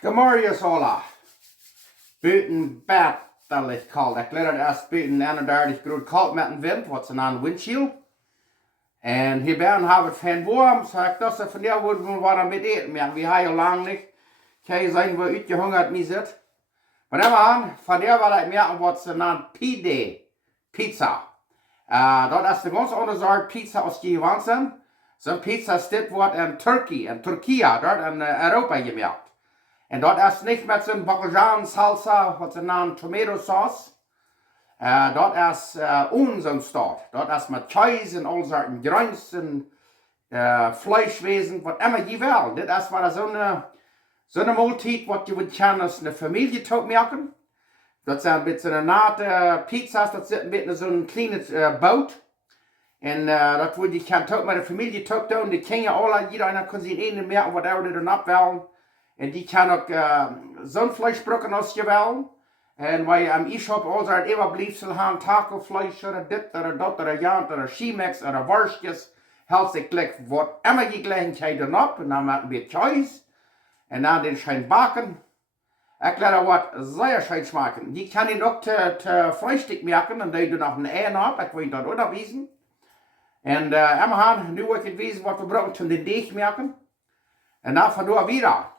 Gemorjes alla. Buiten batterlich kalt. Ik leer het eerst buiten 31 graden kalt met een wind, wat ze aan windshield. En hier binnen hebben we het van warm, so ik dacht van jou moeten we wat met eten. Maar we hebben lang niet. Kan je zijn, waar uitgehungert mee zit. Maar dan aan, van der wil ik merken wat ze aan pizza. Dat is de ganz andere soort pizza als die gewend zijn. Zo'n pizza is dit wordt in Turkije, dort in Europa gemaakt. En dat is niet met zo'n bacalhau salsa, wat ze noemen tomato sauce. Dat is onze staat. Dat is met cheese en al soorten groenten, vleeswesen, wat immer je wil. Dit is maar zo'n maaltijd wat je would kennen als een familie tot maken. Dat zijn met zo'n nate pizza's, dat zit met zo'n kleine boot. En dat would je kan tot met de familie tot doen. Die ken je alle, iedereen kan zien ene merken, whatever die dan willen. En die kan ook zo'n vlees brokken als je wil. En waar je am e-shop also het overblijfsel hebben, takelvlees, of dit, of dat, of jant, of chimix, of worstjes. Helst ik gelijk wat immer je gelegenheid dan op. En dan met een beetje cheese. En dan den schijn bakken. Ik laat er wat zeer schijn smaken. Die kan je ook te Frühstück maken. En die doe nog een ei op. Ik wil dat ook nog wissen. En nu wil ik het wissen wat we brauchen zum den Deeg maken. En dan van door wieder.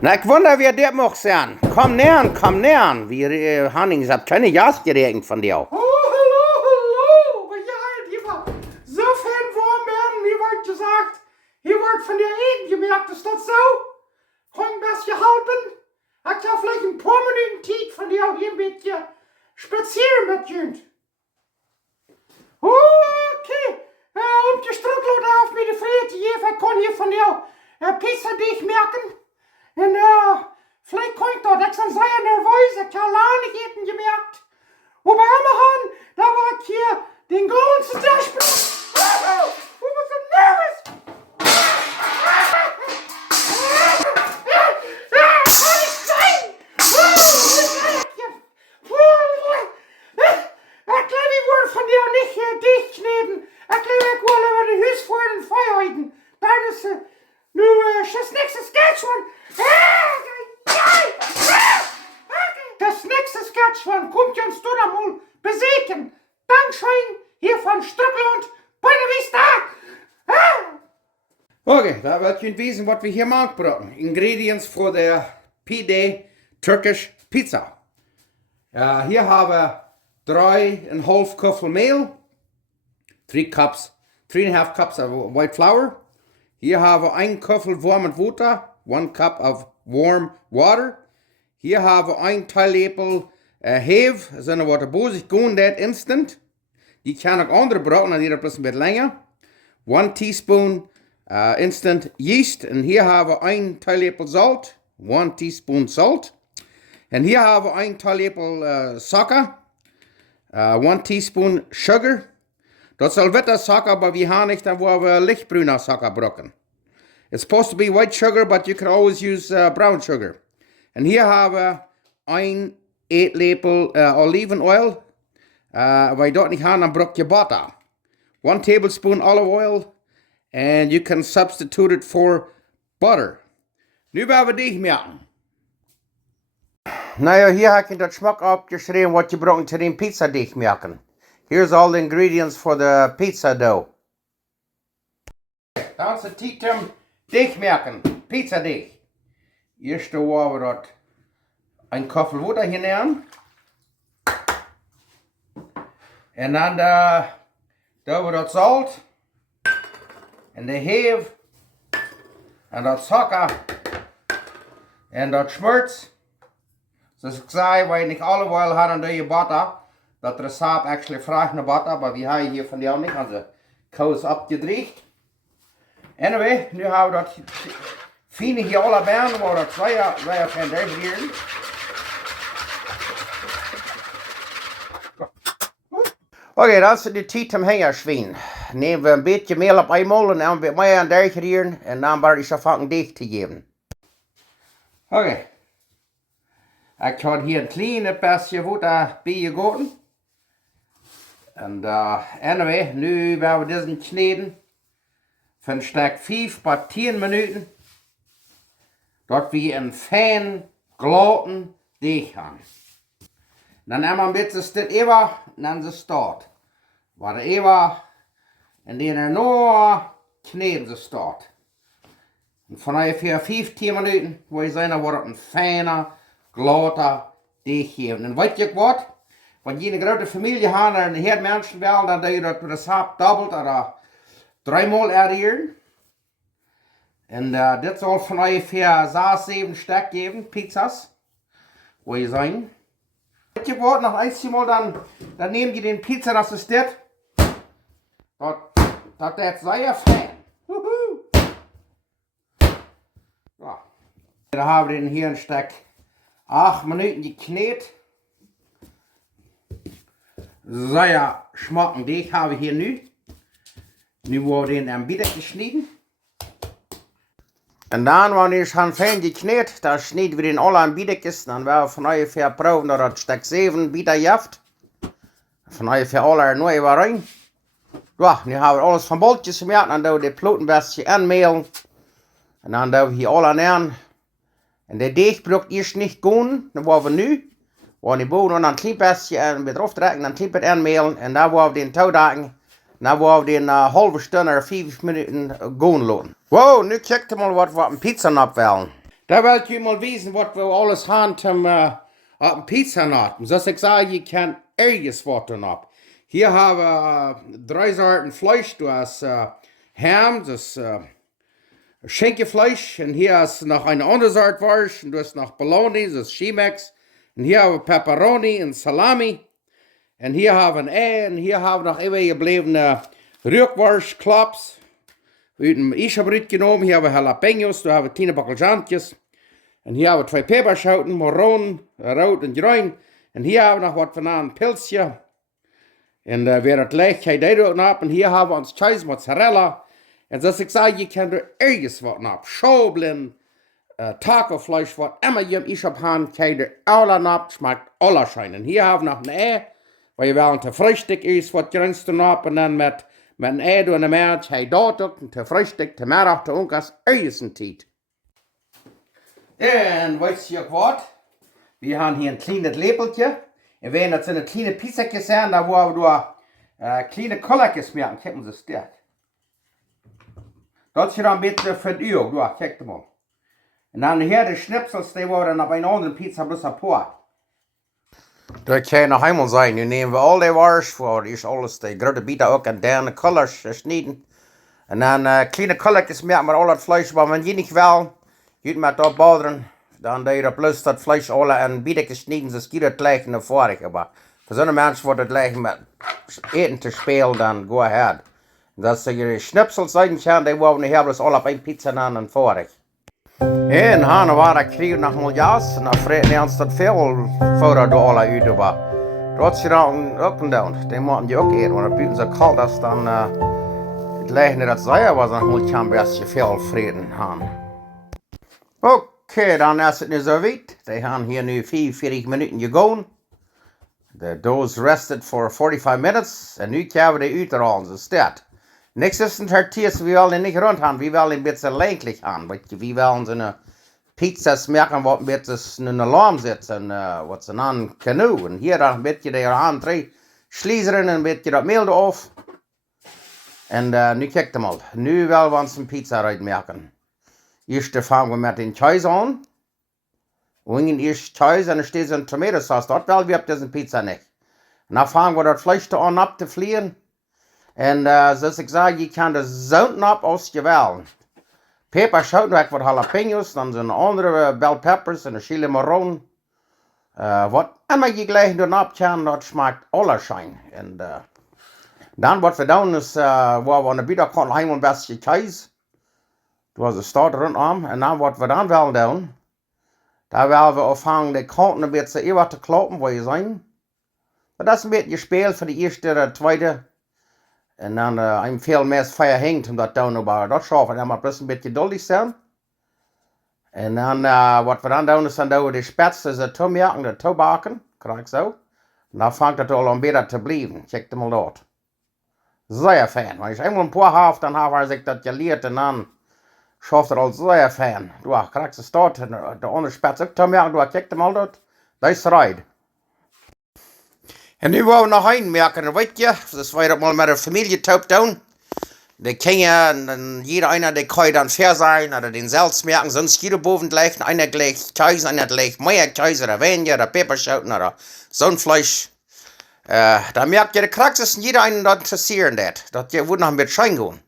Na, ik wonder wie dit mag zijn. Kom näher, kom näher. Wir haben gesagt, keine Jas geregnet von dir. Oh, hallo. Maar ja, die war so fan warm werden, wie wordt gesagt. Hier wordt van der Eden gemerkt, ist das so? Gewoon best geholpen. Ik zou vielleicht een paar Minuten tijd van jou hier een beetje spazieren met je. Okay. Om je Schtrucklaunt auf mit de Friede geven, ik kon hier van jou pizza dich merken. En vielleicht kon ik dat, ik ben zeer nervös, ik heb lang niet eten gemerkt. Aber immerhin, da war ich hier den ganzen Tag ich war so nervös. Ik glaube, ich wurde von dir nicht dichtkneten. Ich glaube, ich will über die Hüs vor den Feuer halten. Das ist nu das nächste Sketch von. Das nächste Sketch von kommt uns du da mal besiegen. Dankeschön hier von Schtrucklaunt. Buena Vista. Okay, da wird je wissen, was wir hier machen brauchen. Ingredients für der PD Turkish Pizza. Hier haben wir 3,5 Köffel Mehl, 3,5 cups of white flour. Hier haben wir 1 Köffel warmes Wasser, 1 cup of warm water. Hier haben wir 1 Teelöffel Hefe, sondern was bosig gehen, das instant. Die kann auch andere brauchen, dann jeder ein bisschen länger. 1 teaspoon instant yeast. Und hier haben wir 1 Teelöffel Salz, 1 teaspoon salt. Und hier haben wir 1 Teelöffel Zucker. 1 teaspoon sugar. Dat soll witter Zucker, but wir haben nicht, wo wir lichtbrüner Zucker brauchen. It's supposed to be white sugar, but you can always use brown sugar. Und hier haben wir 1 Esslöffel Olivenoil. Weil dort nicht haben, dann braucht ihr Butter. 1 tablespoon olive oil. And you can substitute it for butter. Nu werden wir dich merken. Naja, hier habe ich das Schmack abgeschrieben, was you brauchen zu dem Pizza dich merken. Here's all the ingredients for the pizza dough. Dan ze tietem dich merken, pizza dich. Eerst doen we dat een Köffel Wasser hinein. En dan doen we dat zout. En de heef. En dat suiker. En dat schmutz. Zoals ik zei, waar je niet olive oil had, dan doe je butter. Dat recept actually vraagt naar butter, maar we hebben hier van jou niet onze koos opgedreigd. Anyway, nu hebben we dat fine hier alle bij, waar dat twee van deze hier. Oké, dan zit de tijd om heen schwien. Nemen we een beetje meel op eenmaal en dan weer meer aan deze hier en dan word ik zo vangen dicht te geven. Oké. Ik had hier een kleine beetje water bijgegoten. En anyway, nu werden we deze kneden. Van stuk 5 bij 10 minuten. dat wir een fein, glatten Deeg haben. Dan nemen we een beetje dit even en dan ze staat. Waar even en dan nog kneden ze staat. En van ongeveer 15 minuten, wo je zijn, dan wordt het een fijne, glatte Deeg geven. En weet je wat? Wenn je een grote familie hebt en heel mensen wel, dan doe je dat de sap dubbelt of 3 maal erinneren. En dit zal van ongeveer 6, 7 stuk geven, pizzas. Wo je zijn. Weet je wat, nog eenmaal dan neem je den pizza, dat is dit. Dat is zeer fijn. Ja. Dan hebben we den hier een stuk 8 minuten gekneed. Zeer schmackend Deeg hebben we hier nu. Nu wordt den een beetje gesneden. En dan, wanneer je gaan fijn gekneed, dan snijden we den alle aan biedekjes. Dan werden we van ongeveer proeven dat het stuk 7 bieder heeft. Van ongeveer alle er nu even rein. Ja, nu hebben we alles van bolletjes gemaakt. Dan doen we de plotenbestje aanmelen. En dan doen we hier alle aan. En de deeg braucht eerst niet gaan. Dan worden we nu. We die boven een klein bestje en weer erop trekken. Dan klein beetje aanmelen. En dan worden we den touwdagen. Dan worden we den halve stunde, 5 minuten gaan laten. Wow, nu kijkt u mal wat we op een pizza opwellen. Daar wil ik je mal wijzen wat we alles hebben om op een pizza op. Zoals ik zei, je kan ergens wat op. Hier hebben we 3 soorten vlees. Du hast ham, das Schinkenfleisch. En hier is nog een andere soort Wurst. En du hast nog Bologna, das Chimex. En hier hebben we pepperoni en salami. En hier hebben we een ei. En hier hebben we nog even gebleven Rührwurst, Klops. We hebben een isabrit genomen. Hier hebben we jalapenos. Daar hebben we 10 bakkeljantjes. En hier hebben we 2 peperschoten, maroon, rood en groen. En hier hebben we nog wat van een pilsje. En weer het ligt, hij deed ook op. En hier hebben we ons cheese mozzarella. En zoals ik zei, je kan er ergens wat op. Schoblen, tacofleisch, wat immer je is op hand, kan je er alle op. Smaakt alle schijn. En hier hebben we nog een ei. Waar je wel een te frühstück is, wat grenst er op. En dan met een ei door een maand, hij doet ook een te frühstück, te middag, te onkas, ergens een tijd. En weet je wat? We hebben hier een klein lepeltje. En wenn dat zijn kleine pizza's zijn, dan worden we door kleine kolletjes maken. Kijk maar, zo sterk. Dat is dan een beetje voor het uur. Door, kijk maar. En dan hier de schnipsels, die worden op een andere pizza bloß een paar. Dat kan je nog eenmaal zijn. Nu nemen we al die wars voor. Eerst alles, de grote bieten ook en dan de kolletjes snijden. En dan kleine kolletjes maken met al het vlees, wat men je niet wil. Je moet met dat boderen. Dan doe je plus dat vlees alle en bieden snijden, dus je het lijken naar voren. Maar voor zo'n mensen wordt het lijken met eten te spelen, dan go ahead. Dat ze je schnipsels zijn, die worden niet hebben, alle op een pizza aan en vorig. En han waren kriegen nog mal jas, en dan vreten ons dat veel voordat door alle uit was. Dat je dan ook en down, die moeten je ook eten, want het buiten zo koud is, dan het lijkt dat zij was nog moet je een beetje veel vreten han. Oké, dan is het nu zo weit. Die gaan hier nu 45 minuten gegaan. De doos rested for 45 minutes. En nu kunnen we die uithalen, zo staat. Niks is een hertiers, we willen niet rond gaan. We willen een beetje lenklich aan. We willen zo'n pizza's maken wat een beetje in een alarm zit. En wat ze aan canoe. En hier dan een beetje de aan 3 sliezen en een beetje dat meel erop. En nu kijk je mal. Nu willen we ons een pizza uitmaken. Eerst fangen we met den cheese aan. We gaan eerst cheese en dan steht zo'n tomatosauce. Dat wel wir op deze pizza niet. En dan fangen we dat vlees aan op te vliegen. En zoals ik zei, je kan de zouten op als je wil. Peperschoten weg wat jalapenos, dan zo'n andere bell peppers en een chili marron. Wat immer je gleich doen op kan, dat smaakt alle schijn. En dan wat we doen is, waar we aan de bieder komen, helemaal een beetje cheese. Dat was de start rondom. En dan wat we dan wel doen, daar willen we afhangen de kanten een beetje even te kloppen, waar je zijn. Maar dat is een beetje gespeeld voor de eerste en de tweede. En dan een veel meer fire hangt om dat doen, maar dat schaffen. Dan maar plus een beetje duldig zijn. En dan wat we dan doen is, dan doen we de spets, dus de tomaten, de tobakken, krijg zo. En dan vangt het al een beetje te blijven. Check hem al dat. Zeer fijn. Als je eenmaal een paar heeft, dan hebben we dat geleerd en dan Schafft er als sehr fan. Du kriegst es dort, der andere Spatz auch zu merken, du kickst mal dort, das ist reit. Und nu wollen we nog een merken, weet je, das war ja mal mit der Familie top down. Die Kinder, und jeder einer, der kann dann fair sein, oder den selbst merken, sonst jeder boven gleich, einer gleich Käse, einer gleich mehr Käse, oder weniger, oder Peperschoten, oder Sonnenfleisch. Da merkt ihr, der Krax ist jeder einen, das interessieren, das würde noch ein bisschen schein gehen.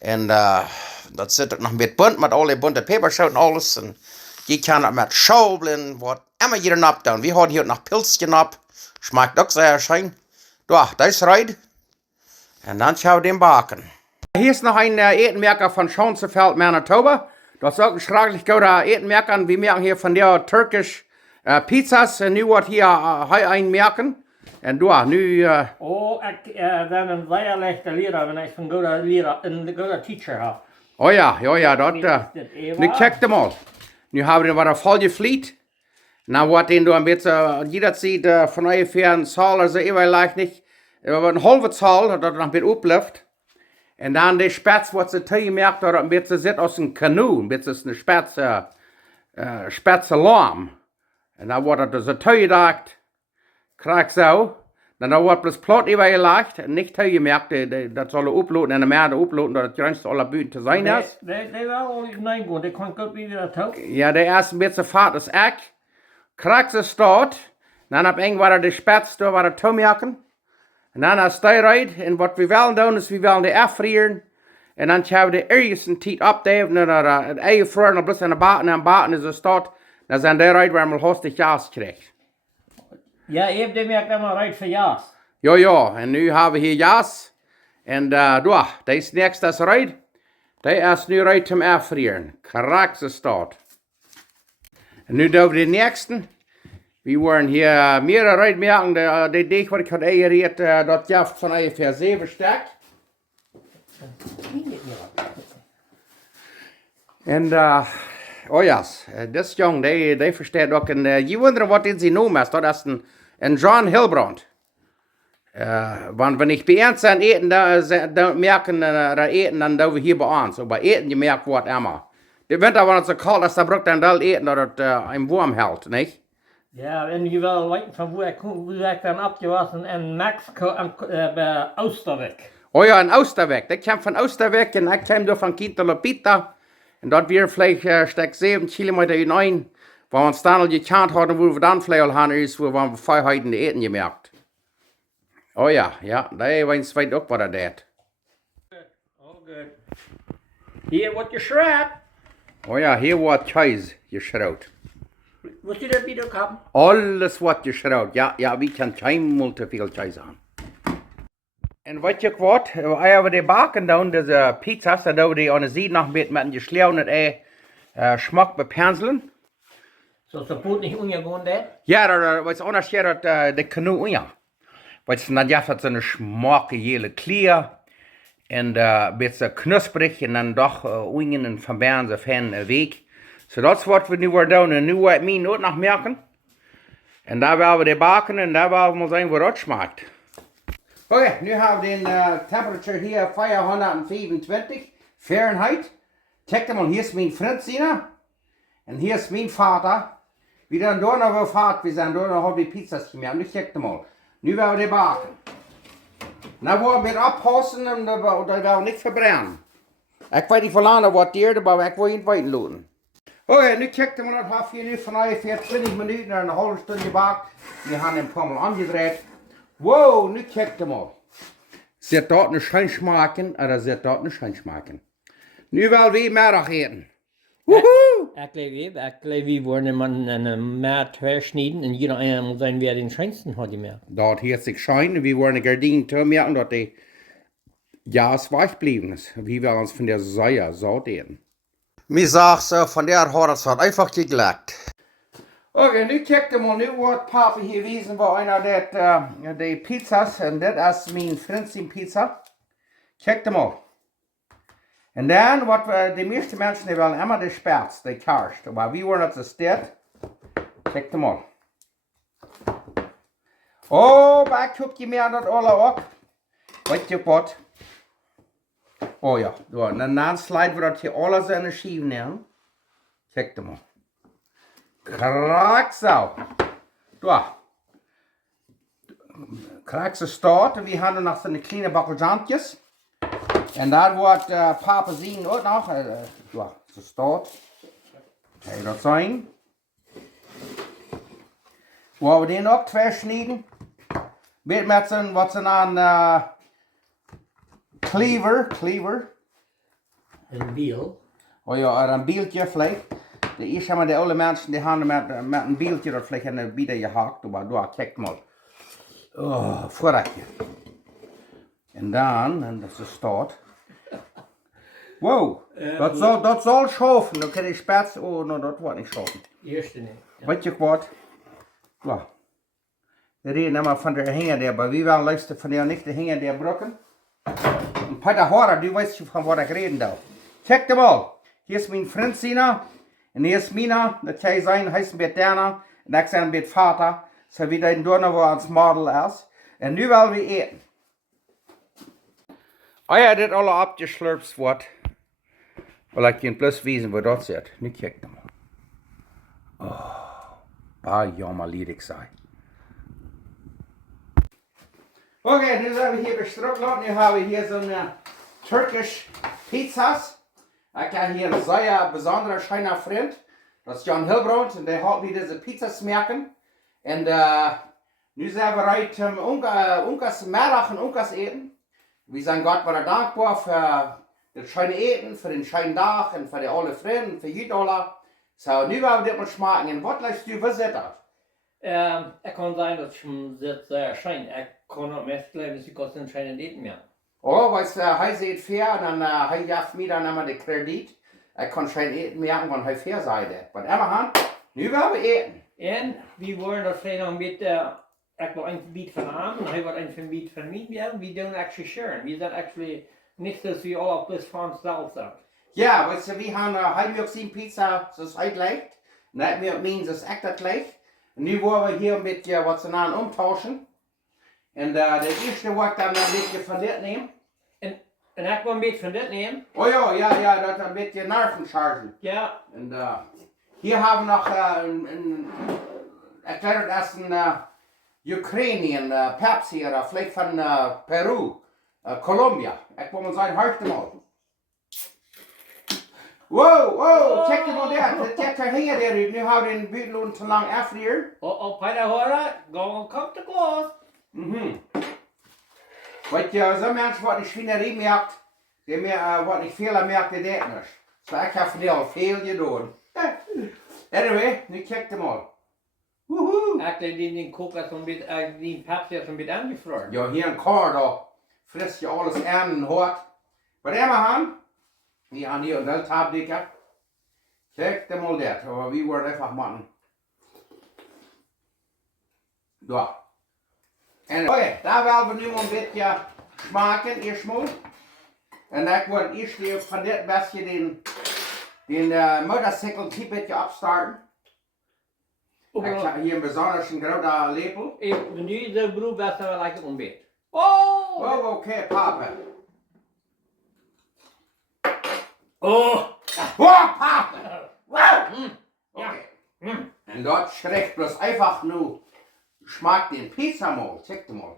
Und, das sind noch ein bisschen bunt, mit alle bunte Peperschoten, alles, und die kann das mit Schaubeln, was immer jeder nappt dann. Wir haben hier noch Pilzchen ab, schmeckt auch sehr schön. Da, das ist reit. Und dann schauen wir den Backen. Hier ist noch ein Etenmerker von Schonzefeld, Manitoba. Das ist auch ein schrecklich guter Etenmerker. Wir merken hier von der Turkish Pizzas. Nu wird hier ein merken. Und du, nu... Oh, ik ben een zeer lichte leraar, wenn ich een goede leraar, een goede teacher habe. Oh ja, dat... Nu kijk de mal. Nu hebben we wat voll gefliet. Nou wordt den du een beetje... Jeder ziet van ungefähr een zaal, also immer leicht nicht. Een halve zaal, dat nog een beetje opluft. En dan de spats wordt ze tegemerkt, dat een beetje zit als een kanoe. Een beetje een spatse lam. En dan wordt het zo tegedacht. Krijg zo. Dan wordt het plat übergelegt. En niet tegemerkt, dat zal oploten en de meerde oploten, dat het juist alle buiten te zijn is. Die wil al niet gaan, die kan goed weer dat ook. Ja, de eerste beetje vaart is ek. Krijg ze staat. Dan op een waar de spats door waar het toemerken. En dan als die rijdt, en wat we willen doen, is we willen die afvrieren. En dan gaan we de eerste tijd opdeven, en het eigen vroeger nog bloos aan de baten is er staat. Dan zijn die rijdt waar we hastig jas krijgt. Ja, je hebt die merkt allemaal rijdt voor jas. Ja, en nu hebben we hier jas. En deze next is rijdt. Die is nu rijdt zum afvrieren. Krijg ze staat. En nu doen we de nächste. We waren hier mehrere Reitmerken, de Deeg wat ik had eigereerd, dat jaft van ungefähr 7 Stück. En, oh ja, das jong, die versteht ook, en je wonderen wat dit ze noemen is, dat is een John Hilbrand. Want wenn ich bei uns an eten, da merken, eten, dann da wir hier bei uns, aber eten, je merkt wat immer. Der Winter, wenn es so kalt ist, da braucht dann da eten, dass es einen warm hält, nicht? Ja, en je wil weten van hoe ik dan opgewassen in Mexico bij Oosterwijk. Oh ja, in Oosterwijk. Ik kwam van Oosterwijk en ik kwam door van Quintalopita. En dat weer vielleicht stek 7 Kilometer hinein. Waar we ons dan al gekant hadden, wo we dan vielleicht al gaan is, wo we Freiheiten eten gemerkt. Oh ja, daar was weet ook wat dat deed. Oh, good. Hier wordt geschreeuwd. Oh ja, hier wordt Käse geschreeuwd. Wat je erbij ook hebben? Alles wordt geschreeuwd. Ja, wie kan geen te veel Käse aan. En weet je wat? Als we die bakken doen, deze pizza's, dan doen we die aan de zijde nog met een geschleeuwd ei smaak bepenselen. Zoals de poot niet ongegaan deed? Ja, dat is anders hier dat de kanoe, ja. Weet je, dan heeft het zo'n smaak, hele klier. En een beetje knusprig en dan toch ungen en van bijna van weg. So dat is wat we nu weer doen. En nu wil ik mij ook nog merken. En daar willen we die bakken en daar willen we maar zien hoe dat smaakt. Oké, nu hebben we de temperatuur hier 425 Fahrenheit. Kijk mal, hier is mijn vriend Sina. En hier is mijn vader. We zijn door naar vaart, we zijn door naar die pizza's gemaakt. Nu kijk mal. Nu willen we die bakken. Nou willen we het oppassen en dat willen we niet verbrennen. Ik weet niet hoe lang dat wordt hier, maar ik wil niet weten laten. Oké, nu kijk je maar, dat heeft hier nu van ongeveer 20 minuten naar een halve stunde gebakt. We hebben hem pommel aangedraaid. Wow, nu kijk je maar. Zit dat een schijn smaken, of zit dat een schijn smaken? Nu willen we middag eten. Woehoe! Ik leef wie worden een maat versnijden en jeder einer moet zijn wer den schönsten hat gemerkt. Dat heeft zich schijn, we worden gardinen te merken dat die jas weich blijven is. We willen ons van der Säure zout eten. Mir sagt so, von der hat es halt einfach geglackt. Okay, nu kijk je mal, nu wordt Papa hier wiesen bij einer der Pizzas. En dat is mijn vriendin pizza. Kijk je mal. En dan, wat de meeste mensen die willen immer de spats, de karst. Maar wie worden het zo steed? Kijk je mal. Oh, maar ik heb je meer dat alle ook. Weet je wat? Oh ja, ja. En dan sliden we dat hier alles in de schieven neer. Kijk dan maar. Krak zo. Ja. Krak ze staat. En we hebben nog zo'n kleine bakkeljantjes. En daar wordt papazien ook nog. Ja, ze staat. Kijk dat zijn. Waar we den ook twee snijden. Met zo'n, wat ze aan cleaver. Een biel. Oh ja, een bieltje vlees. De eerste hebben de oude mensen die hadden met een bieltje dat vlees in de bieden gehakt. Maar kijk maar. Oh, voorraadje. En dan, en dat is staat. Wow, dat zal schoven. Dan kan je spats. Oh, no, dat wordt niet schoven. Eerste niet. Ja. Weet je wat? Ja. De reden maar van de hingen der, maar wie wel luisteren van jou niet de hingen der brokken? Een paar horen, die weet je van wat ik reden doe. Kijk hem al. Hier is mijn vriend Sina. En hier is Mina. Dat jij zijn, hij is een beetje Dana. En ik ben een beetje vader. Zo wie dat doen waar ons model is. En nu willen we eten. Oh ja, dit alle opgeslurpt wordt. Wil ik je plus wijzen waar dat zit. Nu kijk hem al. Oh, jammer lied ik zei. Oké, nu zijn we hier bij Schtrucklaunt. Nu hebben we hier zo'n Turkish Pizzas. Ik heb hier een zeer besondere schöner vriend. Dat is John Hilbrand en der hat mir diese Pizzas merken. En nu zijn we rijdt Unkas Mittag en Unkas eten. We zijn God weer dankbaar voor het schöne eten, voor den schönen dag en voor de alle vrienden, voor jullie alle. So, nu willen we dit maar smaken. En wat lijkt u, wat zit dat? Ik kan zeggen dat het zeer schön. Ik kan ook met geloven dat ik een schöne eten meer. Oh, weißt du, hij zegt fair, en dan hij geeft mij dan immer de krediet. Ik kan schön eten merken, want hij fair zei dat. Maar immerhan, nu willen we eten. En we worden dat vrijdag met, ik wil een verbied van hem en hij wordt een verbied van mij. We doen actually sharing. We zijn actually niet zoals we alle plus van onszelf zijn. Ja, weißt du, we hebben hij mir ook zien pizza zoals hij lijkt. En hij mir ook mean zoals ik dat lijkt. En nu worden we hier een beetje wat ze naam omtauschen. En de eerste wordt dan een beetje van dit nemen. En ik wil een beetje van dit nemen. Oh ja, dat een beetje nervenchargen. Ja. En hier hebben we nog ik denk dat is een Ukrainian Pepsi, vielleicht van Peru, Colombia. Ik wil maar zijn hartemaal. Wow, check hem al daar. Dat zit er hingen daar. Nu houden we in de buitenland te lang af hier. Op hij horen, komt te klas. Weet je, zo'n mensen wat die swinerie merkt, die wat niet veel merkt, die deed niet. Dus ik heb van die al veel gedaan. Anyway, nu kijk hem al. Woehoe. Ik denk die koker zo'n beetje, die Pepsi is een beetje aangevroren. Ja, hier een kar, daar fris je alles aan en hoort. Maar immerhan, we hebben hier een deltaabdikker. Kijk hem al dat, maar we worden even maken. Ja. En oké, daar willen we nu een beetje smaken, eerst maar. En ik word eerst van dit bestje den motorcycle een beetje opstarten. Ik heb hier een bijzonder grote lepel. Nu de broer best wel lekker ontbijt. Oh! Oké, papa. Oh! Wow, papa! Wow! Ja. En dat schrikt bloß einfach nur. Schmeckt den Pizza mal, check mal.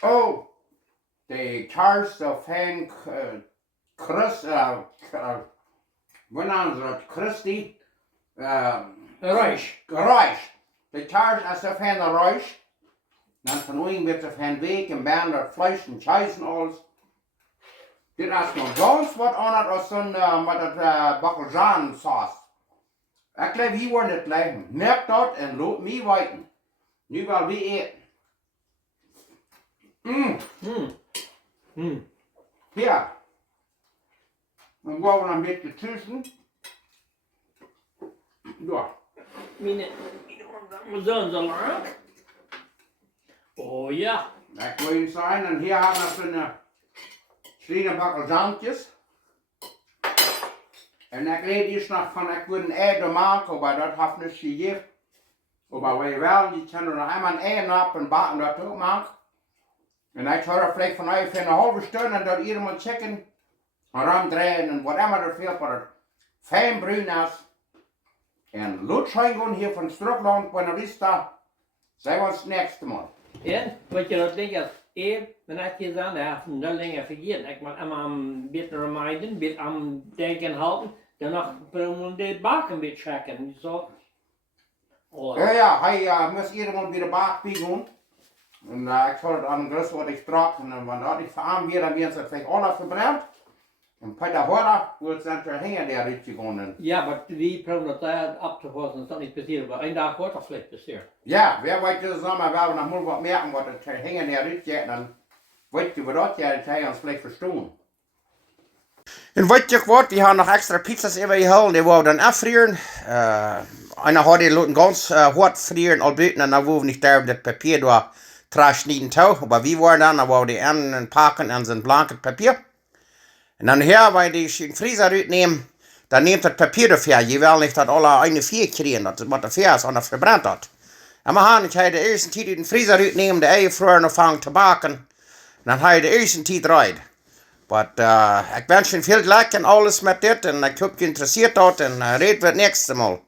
Oh, de Charles of Hank Chris, wat naam is dat? Christy? Reis. De Charles of Hank Reis. Dan van ooit met of Hank Week en Bern dat Fleisch en Cheese en alles. Dit is nog ganz wat anders als zo'n met dat bakkeljaansaus. Ik geloof hier wordt het liggen. Merk dat en loop me weten. Nu wil we eten. Ja. Dan gaan we een beetje tussen. Ja. Mijn zoon zo lang. Oh ja. Dat wil je zijn. En hier hebben we zo'n kleine bakkelzandjes. En ik weet eerst nog van, ik wil een ei maken, maar dat heeft niet gegeven. Maar wij wel, die kunnen nog eenmaal een ei op en bakken dat ook maken. En ik zou er vielleicht van euch für eine halbe Stunde dat ihr mal checken und rumdrehen und whatever er fehlt, wat er fein brun ist. En Lutschein hier von Schtrucklaunt Buena Vista. Sehen wir uns das nächste Mal. En, wat je dat denkt, wenn ich gesagt habe, ich habe länger vergessen. Ich muss immer ein bisschen reminden, ein bisschen am Denken halten. Danach brauchen wir die Backen ein bisschen checken. So. Oh. Ja, hij muss iedereen weer de baak biegen. En ik zal het aan een grus wat ik strak. En wanneer ik verarm weer, dan weer het vielleicht alles verbrennt. En bij de horen wordt het dan hängen der richtig gaan. Ja, aber wir brauchen das da abzupassen, dass das nicht passiert. Aber ein Tag wird das vielleicht passieren. Ja, wer weet deze zomer wel nog mal wat merken wat het hängen der richtig. Dan weet je wat ja, dat hij ons vielleicht verstaan. En weet je wat, we hebben nog extra pizzas übergeholt, die wollen we dan affrieren. Einer hat die Leute ganz hart frieren, all beten, und dann wollen wir nicht das Papier da schneiden tau. Aber wir waren dann, da wollen die einen packen an so ein blankes Papier. Und dann her, weil die in den Freezer nehmen, dann nehmt das Papier dafür. Je will nicht, dass alle eine vier kriegen, dass das dafür ist und das verbrennt hat. Aber han, ich habe die ersten Zeit in den Freezer nehmen, die Eier früher noch fangen zu backen. Und dann habe ich die ersten Zeit rein. Aber ich wünsche Ihnen viel Glück und alles mit das und ich hoffe, ihr interessiert das und reden wir das nächste Mal.